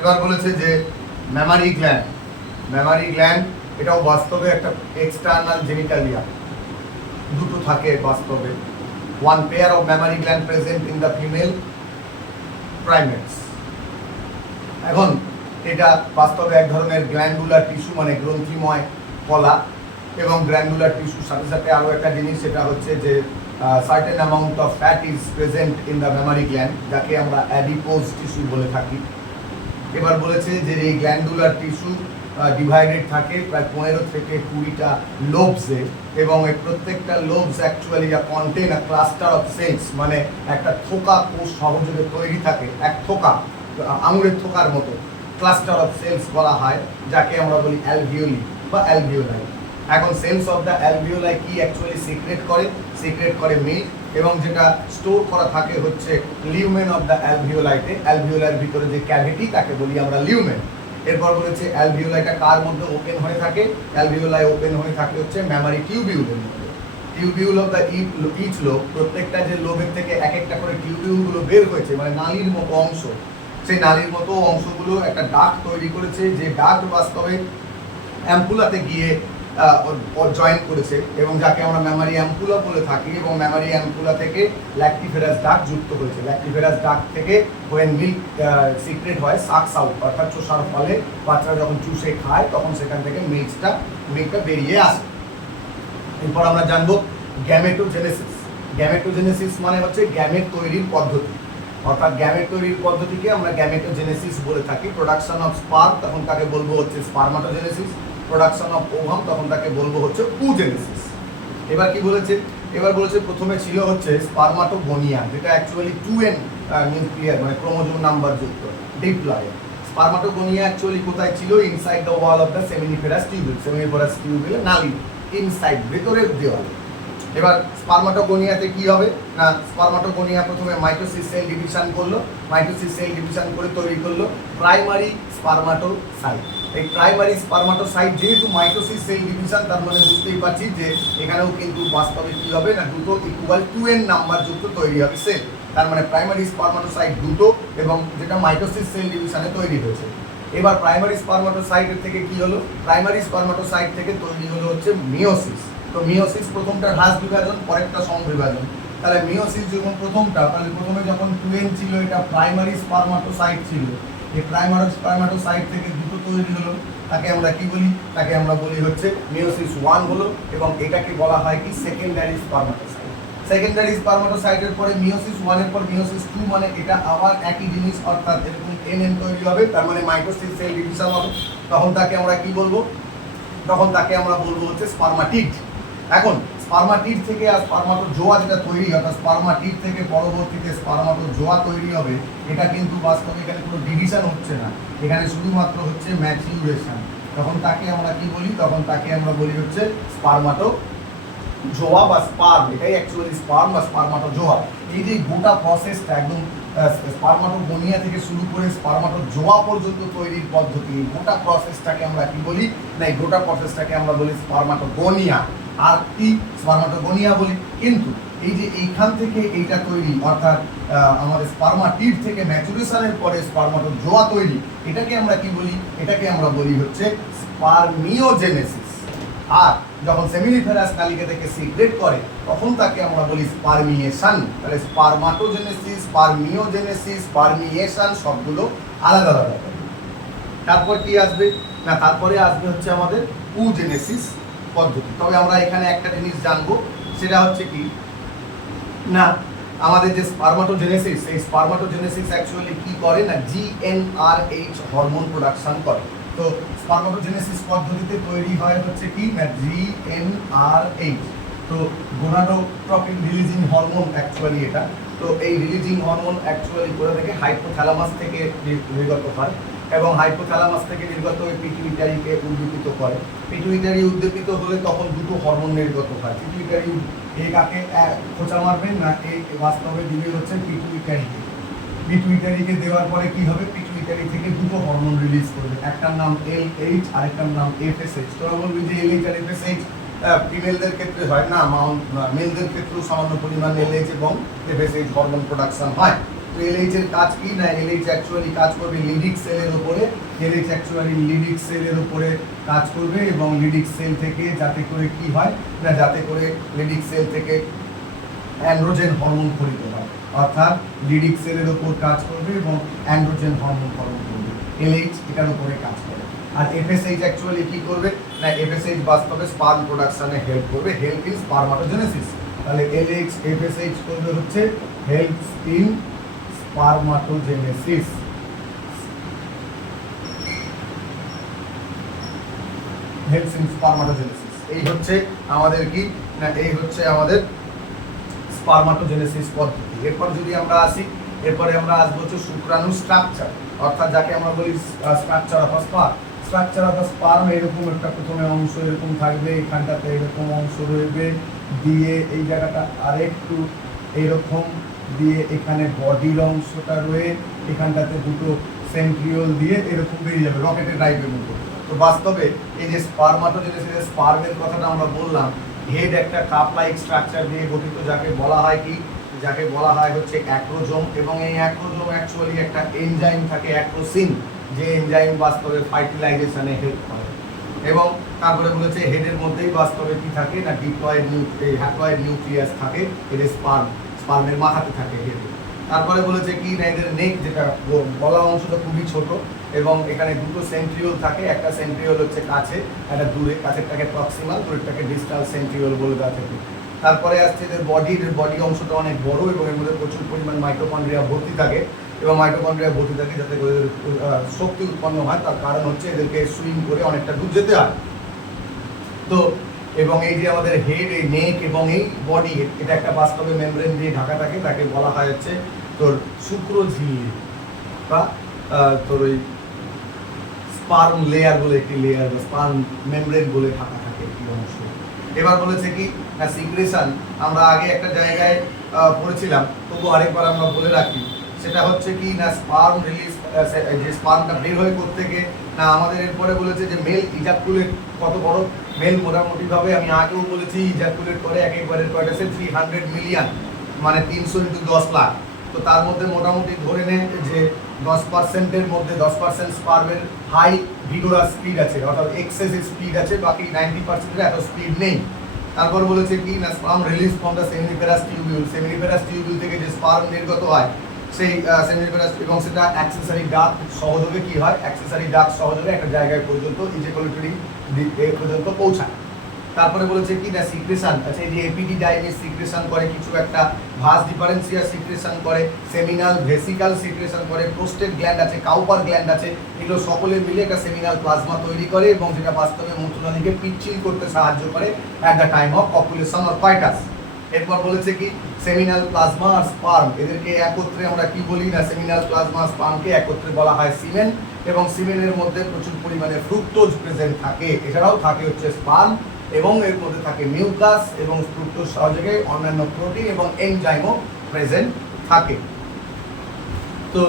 এবার বলেছে যে ম্যামারি গ্ল্যান্ড এটাও বাস্তবে একটা এক্সটার্নাল জেনিটালিয়া, দুটো থাকে বাস্তবে। One pair of mammary gland present in the female primates. এখন এটা বাস্তবে এক ধরনের গ্ল্যান্ডুলার টিস্যু, মানে গ্রন্থিময় কলা। এবং গ্ল্যান্ডুলার টিস্যুর সাথে সাথে আরও একটা জিনিস, সেটা হচ্ছে যে certain amount of fat is present in the mammary gland, যাকে আমরা অ্যাডিপোজ টিস্যু বলে থাকি। এবার বলেছে যে এই গ্ল্যান্ডুলার টিস্যু ডিভাইডেড থাকে প্রায় 15 থেকে 20টা লোবসে, এবং এই প্রত্যেকটা lobes actually contain a cluster of cells, মানে একটা থোকা কোষ সহযোগে তৈরি থাকে, এক থোকা, আঙুরের থোকার মতো ক্লাস্টার অফ সেলস বলা হয়, যাকে আমরা বলি অ্যালভিওলি বা অ্যালভিওলাই। এখন সেলস অফ দ্য অ্যালভিওলাই কি অ্যাকচুয়ালি সিক্রেট করে মিল্ক, এবং যেটা স্টোর করা থাকে হচ্ছে লিউমেন অফ দ্য অ্যালভিওলাইতে। অ্যালভিওলাইয়ের ভিতরে যে ক্যাভিটি তাকে বলি আমরা লিউমেন। এরপর বলেছে অ্যালভিওলাইটা কার মধ্যে ওপেন হয়ে থাকে? অ্যালভিওলাই ওপেন হয়ে থাকে হচ্ছে ম্যামারি টিউবিউলের মধ্যে। Tubule of the each lobe, প্রত্যেকটা যে লোবের থেকে এক একটা করে টিউবিউলগুলো বের হয়েছে, মানে নালীর মতো অংশ, সেই নালীর মতো অংশগুলো একটা ডাক তৈরি করেছে, যে ডাক বাস্তবে অ্যাম্পুলাতে গিয়ে জয়েন করেছে, এবং যাকে আমরা ম্যামারি অ্যাম্পুলা বলে থাকি। এবং ম্যামারি অ্যাম্পুলা থেকে ল্যাক্টিফেরাস ডাক যুক্ত হয়েছে। ল্যাক্টিফেরাস ডাক থেকে হোয়েন মিল্ক সিক্রেট হয়, সাকস আউট, অর্থাৎ চোষার ফলে বাচ্চারা যখন চুষে খায় তখন সেখান থেকে মিল্কটা বেরিয়ে আসে। এরপর আমরা জানবো গ্যামেটোজেনেসিস। গ্যামেটোজেনেসিস মানে হচ্ছে গ্যামেট তৈরির পদ্ধতি, অর্থাৎ গ্যামেট তৈরির পদ্ধতিকে আমরা গ্যামেটোজেনেসিস বলে থাকি। প্রোডাকশন অফ স্পার্ম, তখন তাকে বলবো হচ্ছে স্পার্মাটোজেনেসিস। প্রোডাকশন অফ ওভাম, তখন তাকে বলবো হচ্ছে ওজেনেসিস। এবার কি বলেছে? এবার বলেছে প্রথমে ছিল হচ্ছে স্পার্মাটোগোনিয়া, যেটা অ্যাকচুয়ালি 2n নিউক্লিয়ার, মানে ক্রোমোজোম নাম্বার যুক্ত ডিপ্লয়েড। স্পার্মাটোগোনিয়া অ্যাকচুয়ালি কোথায় ছিল? Inside the wall of the seminiferous tubule. Seminiferous টিউবিলের নালী ইনসাইড, ভেতরের দেওয়ালে। এবার স্পার্মাটোগোনিয়াতে কি হবে না, স্পার্মাটোগোনিয়া প্রথমে মাইটোসিস সেল ডিভিশন করলো, মাইটোসিস সেল ডিভিশন করে তৈরি করলো প্রাইমারি স্পার্মাটোসাইট। এই প্রাইমারি স্পার্মাটোসাইট যেহেতু মাইটোসিস সেল ডিভিশন, তার মানে বুঝতেই পারছি যে এখানেও কিন্তু বাস্তবে কি হবে না, দুটো ইকুয়াল 2n নাম্বার যুক্ত তৈরি হবে সেল। তার মানে প্রাইমারি স্পার্মাটোসাইট দুটো, এবং যেটা মাইটোসিস সেল ডিভিশনে তৈরি হয়েছে। এবার প্রাইমারি স্পার্মাটোসাইটের থেকে কি হলো? প্রাইমারি স্পার্মাটোসাইট থেকে তৈরি হলো হচ্ছে মিওসিস। তো মিওসিস প্রথমটা হ্রাস বিভাজন, পরেরটা সমবিভাজন। তাহলে মিওসিস যখন প্রথমটা, তাহলে প্রথমে যখন 2n ছিল, এটা প্রাইমারি স্পার্মাটোসাইট ছিল। এই প্রাইমারি স্পার্মাটোসাইট থেকে দুটো তৈরি হলো, তাকে আমরা কি বলি? তাকে আমরা বলি হচ্ছে মিওসিস 1 হলো, এবং এটাকে বলা হয় কি সেকেন্ডারি স্পার্মাটোসাইট। সেকেন্ডারি স্পার্মাটোসাইটের পরে মিওসিস 1 এর পর মিওসিস 2, মানে এটা আবার একই জিনিস, অর্থাৎ এরকম nn তৈরি হবে, তার মানে মাইটোসিস সেল ডিভিশন হবে। তখন তাকে আমরা কি বলবো? তখন তাকে আমরা বলবো হচ্ছে স্পার্মাটিড। এখন স্পার্মাটিড থেকে আর স্পার্মাটোজোয়া যেটা তৈরি হয়, অর্থাৎ স্পার্মাটিড থেকে পরবর্তীতে স্পার্মাটোজোয়া তৈরি হবে, এটা কিন্তু বাস্তবে এখানে কোনো ডিভিশন হচ্ছে না, এখানে শুধুমাত্র হচ্ছে ম্যাচিউরেশন। তখন তাকে আমরা কি বলি? তখন তাকে আমরা বলি হচ্ছে স্পার্মাটোজোয়া বা স্পার্ম। এটাই অ্যাকচুয়ালি স্পার্ম বা স্পার্মাটোজোয়া। এই যে গোটা প্রসেসটা একদম স্পার্মাটোগোনিয়া থেকে শুরু করে স্পার্মাটোজোয়া পর্যন্ত তৈরির পদ্ধতি, গোটা প্রসেসটাকে আমরা কি বলি না, এই গোটা প্রসেসটাকে আমরা বলি স্পার্মাটোগোনিয়া। আর কি স্পার্মাটোগোনিয়া বলি। কিন্তু এই যে এইখান থেকে এইটা তৈরি, অর্থাৎ আমাদের স্পার্মাটিড থেকে ম্যাচুরেশনের পরে স্পার্মাটোজোয়া তৈরি, এটাকে আমরা কি বলি? এটাকে আমরা বলি হচ্ছে স্পার্মিওজেনেসিস। আর যখন সেমিনিফেরাস নালিকা থেকে সিক্রেট করে, তখন তাকে আমরা বলি স্পার্মিয়েশন। তাহলে স্পার্মাটোজেনেসিস, স্পার্মিওজেনেসিস, স্পার্মিয়েশন সবগুলো আলাদা আলাদা। তারপর কি আসবে না, তারপরে আসবে হচ্ছে আমাদের ওজেনেসিস পদ্ধতি। তবে আমরা এখানে একটা জিনিস জানবো, সেটা হচ্ছে কি না, আমাদের যে স্পার্মাটোজেনেসিস, এই স্পার্মাটোজেনেসিস অ্যাকচুয়ালি কি করে না, GnRH হরমোন প্রোডাকশন করে। তো স্পার্মাটোজেনেসিস পদ্ধতিতে তৈরি হয় হচ্ছে কি না, GnRH। তো গোনাডোট্রপিন রিলিজিং হরমোন অ্যাকচুয়ালি এটা। তো এই রিলিজিং হরমোন অ্যাকচুয়ালি কোথা থেকে? হাইপোথ্যালামাস থেকে নির্গত হয়, এবং হাইপোথ্যালামাস থেকে নির্গত ওই পিটুইটারিকে উদ্দীপিত করে। পিটুইটারি উদ্দীপিত হলে তখন দুটো হরমোন নির্গত হয়। পিটুইটারি এই কাকে খোঁচা মারবেন না, এই বাস্তবে দিবে হচ্ছে পিটুইটারিকে। পিটুইটারিকে দেওয়ার পরে কি হবে? পিটুইটারি থেকে দুটো হরমোন রিলিজ করবে, একটার নাম LH আরেকটার নাম FSH। তোরা বলবি যে LH আর FSH ফিমেলদের ক্ষেত্রে হয় না, মেলদের ক্ষেত্রেও সামান্য পরিমাণ LH এবং FSH হরমোন প্রোডাকশন হয়। তো এলএইচ এর কাজ কি না, এলএইচ অ্যাকচুয়ালি কাজ করবে লিডিক সেলের উপরে, এলএইচ অ্যাকচুয়ালি লিডিক সেলের উপরে কাজ করবে এবং লিডিক সেল থেকে যাতে করে কি হয় না, যাতে করে লিডিক সেল থেকে অ্যান্ড্রোজেন হরমোন খরিত হয়, অর্থাৎ লিডিক সেলের উপর কাজ করবে এবং অ্যান্ড্রোজেন হরমোন খরণ করবে, এলএইচ এটার উপরে কাজ করে। আর এফএসএইচ অ্যাকচুয়ালি কি করবে না, এফএসএইচ বাস্তবে স্পার্ম প্রোডাকশনে হেল্প করবে, হেল্প ইন স্পারমাটোজেনেসিস। তাহলে এলএইচ এফএসএইচ করবে হচ্ছে হেল্পস ইন স্পারমাটোজেনেসিস। হেল্পস ইন স্পারমাটোজেনেসিস, এই হচ্ছে আমাদের কি না, এই হচ্ছে আমাদের স্পারমাটোজেনেসিস পদ্ধতি। এরপর যদি আমরা আসি, এরপরে আমরা আসবো হচ্ছে শুক্রাণু স্ট্রাকচার, অর্থাৎ যাকে আমরা বলি structure of sperm. Structure of sperm এরকম একটা প্রথমে অংশ এরকম থাকবে, এখানটাতে এরকম অংশ রয়েবে, দিয়ে এই জায়গাটা আরেকটু এরকম দিয়ে এখানে বডির অংশটা রয়ে এখানটাতে দুটো সেন্ট্রিওল দিয়ে এরকম বেরিয়ে যাবে রকেটের টাইপের মতো। তো বাস্তবে এই যে স্পারমাটোজেনেসিস, স্পার্মের কথাটা আমরা বললাম, হেড একটা কাপ লাইক স্ট্রাকচার দিয়ে গঠিত, যাকে বলা হয় কি, যাকে বলা হয় হচ্ছে অ্যাক্রোজোম, এবং এই অ্যাক্রোজোম অ্যাকচুয়ালি একটা এনজাইম থাকে অ্যাক্রোসিন, যে এনজাইম বাস্তবে ফার্টিলাইজেশনে হেল্প করে। এবং তারপরে বলেছে হেডের মধ্যেই বাস্তবে কি থাকে না, হ্যাপ্লয়েড নিউক্লিয়াস থাকে, এদের স্পার্মের মাথাতে থাকে হেডে। তারপরে বলেছে কি না, এদের নেক যেটা গলা অংশটা খুবই ছোট এবং এখানে দুটো সেন্ট্রিওল থাকে, একটা সেন্ট্রিওল হচ্ছে কাছে, একটা দূরে, কাছেরটাকে প্রক্সিমাল, দূরেরটাকে ডিস্টাল সেন্ট্রিওল বলে দেওয়া থাকে। তারপরে আসছে এদের বডি অংশটা অনেক বড় এবং এর মধ্যে প্রচুর পরিমাণ মাইটোকন্ড্রিয়া ভর্তি থাকে, এবং মাইটোকন্ড্রিয়া ভর্তি থাকে যাতে করে শক্তি উৎপন্ন হয়। তার কারণ হচ্ছে এদেরকে সুইং করে অনেকটা দূর যেতে হয়। তো এবং এই যে আমাদের হেড, এই নেক এবং এই বডি, এটা একটা বাস্তবে মেমব্রেন দিয়ে ঢাকা থাকে, তাকে বলা হয় হচ্ছে তোর শুক্রঝিল্লি বা তোর ওই স্পার্ম লেয়ার বলে একটি লেয়ার বা স্পার্ম মেমব্রেন বলে ঢাকা থাকে একটি অংশ। এবার বলেছে কি না, সিক্রেশন আমরা আগে একটা জায়গায় পড়েছিলাম, তবু আরেকবার আমরা বলে রাখি, সেটা হচ্ছে কি না, স্পার্ম রিলিজ, যে স্পার্মটা বের হয়ে করতে গিয়ে না আমাদের এরপরে বলেছে যে মেল ইজাকুলেট কত বড়, মেল মোটামুটিভাবে আমি আগেও বলেছি ইজাকুলেট করে একেবারের কয়টা সে 300 মিলিয়ন, মানে 300 × 10 লাখ। তো তার মধ্যে মোটামুটি ধরে নেন যে 10%-এর মধ্যে 10% স্পার্মের হাই ভিগোরাস স্পিড আছে, অর্থাৎ এক্সেসিভ স্পিড আছে, বাকি 90%-এর এত স্পিড নেই। তারপর বলেছে কি না, sperm release from the seminiferous tubule, seminiferous tubule থেকে যে স্পার্ম নির্গত হয় সেই সেমিনিফেরাস, এবং সেটা অ্যাক্সেসরি ডাক্ট সহযোগে কি হয়, অ্যাক্সেসরি ডাক্ট সহযোগে একটা জায়গায় পর্যন্ত ইজাকুলেটরি পর্যন্ত পৌঁছায়। তারপরে বলেছে কি না, সিক্রেশন, আচ্ছা এই যে এপিডিডাইমিস সিক্রেশন করে, কিছু একটা ভাস ডিফারেন্সিয়া সিক্রেশন করে, সেমিনাল ভেসিকাল সিক্রেশন করে, প্রোস্টেট গ্ল্যান্ড আছে, কাউপার গ্ল্যান্ড আছে, এগুলো সকলে মিলে একটা সেমিনাল প্লাজমা তৈরি করে এবং যেটা বাস্তবে মূত্রনালীকে পিচ্ছিল করতে সাহায্য করে at the time of copulation or coitus. এরপর বলেছে কি, সেমিনাল প্লাজমা আর স্পার্ম এদেরকে একত্রে আমরা কি বলি না, সেমিনাল প্লাজমা স্পার্মকে একত্রে বলা হয় সিমেন, এবং সিমেনের মধ্যে প্রচুর পরিমাণে ফ্রুক্টোজ প্রেজেন্ট থাকে। এছাড়াও থাকে হচ্ছে স্পার্ম, এবং এর মধ্যে থাকে মিউকাস, এবং ফ্রুক্টোজ সহযোগে অন্যান্য প্রোটিন এবং এনজাইমও প্রেজেন্ট থাকে। তো